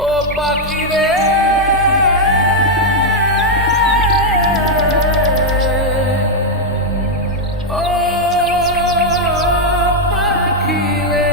ও পাখি রে ও পাখি রে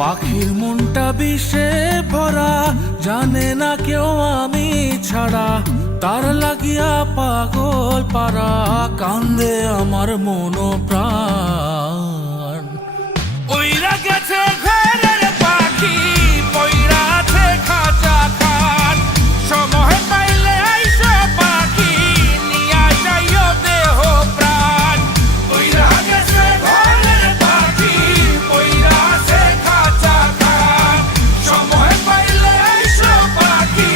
পাখির মনটা বিষে ভরা, জানে না কেউ আমি ছাড়া, তার লাগিয়া পাগল পারা, কান্দে আমার মন প্রাণ। ওইরা গেছে ঘরের পাখি, পইরা আছে খাঁচা খান, সময় পাইলে আইসো পাখি, নিয়া যাইও দেহ প্রাণ। ওইরা গেছে ঘরের পাখি, পইরা আছে খাঁচা খান, সময় পাইলে আইসো পাখি,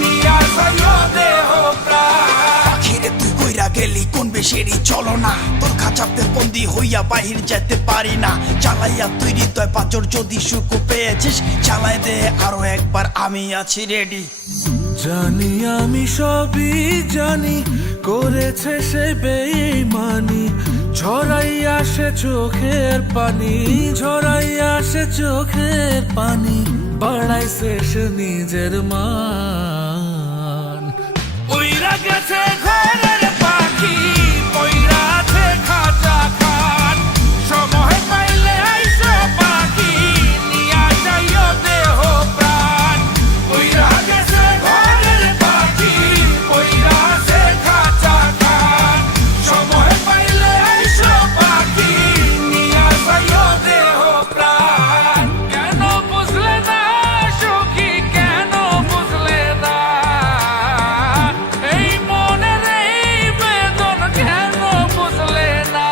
নিয়া যাইও দেহ প্রাণ। পাখিরে তুই কইরা গেলি কোন বেশেরই চলো না, তোর খাঁচাতে বন্দি হইয়া বাহির যেতে পারি না। চালাইয়া তুই হৃদয় পাঁচর, যদি সুখ পেয়েছিস চালাই দে আরো একবার, আমি আছি রেডি। জানি আমি সবই জানি, করেছে সে বেঈমানি, ঝরাইয়া সে চোখের পানি, ঝরাইয়া সে চোখের পানি, বাড়াইছে সে নিজের মান। ওইরা গেছে ঘরের পাখি, পইরা আছে খাঁচা খান, সময় পাইলে আইসো পাখি, নিয়া যাইও দেহ প্রাণ। ওইরা গেছে ঘরের পাখি, পইরা আছে খাঁচা খান, সময় পাইলে আইসো পাখি, নিয়া যাইও দেহ প্রাণ। কেন বুঝলে না সখী, কেন বুঝলে না এই মনের এই বেদন, কেন বুঝলে না?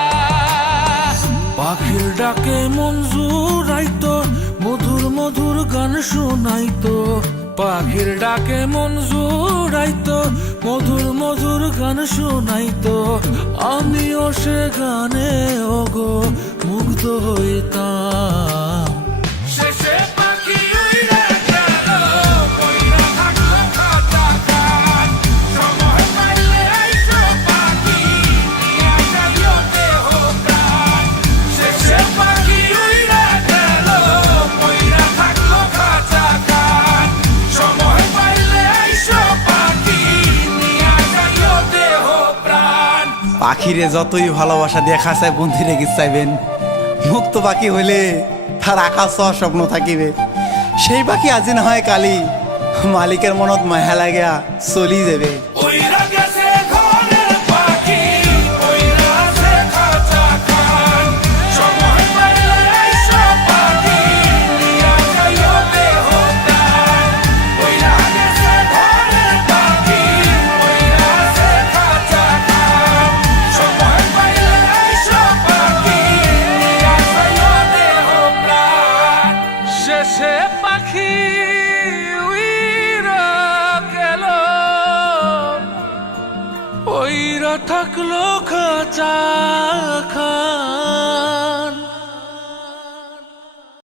পাখির ডাকে মন জুড়াইতো, মধুর মধুর গান শোনাইতো, পাখির ডাকে মন জুড়াইতো, মধুর মধুর গান শোনাইতো, আমিও সে গানে ওগো মুগ্ধ হইতাম। শেষে পাখি উইড়া গেল, কইরা থাকলো খাঁচা খান, সময় পাইলে আইসো পাখি, নিয়া যাইও দেহ প্রাণ। শেষে পাখি উইড়া গেল, কইরা থাকলো খাঁচা খান, সময় পাইলে আইসো পাখি, নিয়া যাইও দেহ প্রাণ। পাখিরে যতই ভালোবাসা দিয়ে খাঁচায় বন্দি রেখে চাইবেন, মুক্ত পাখি হইলে তার আকাশ হওয়ার স্বপ্ন থাকিবে। সেই পাখি আজি না হয় কালি, মালিকের মনত মায়া লাগিয়া চলি যাবে। ওইরা গেছে ঘরের পাখি, পইরা আছে খাঁচা খান, সময় পাইলে আইসো পাখি, নিয়া যাইও দেহ প্রাণ। ওইরা গেছে ঘরের পাখি, পইরা আছে খাঁচা খান, সময় পাইলে আইসো পাখি, নিয়া যাইও দেহ প্রাণ। শেষে পাখি উইরা গেল, ওইরা থাকলো খাঁচা খান।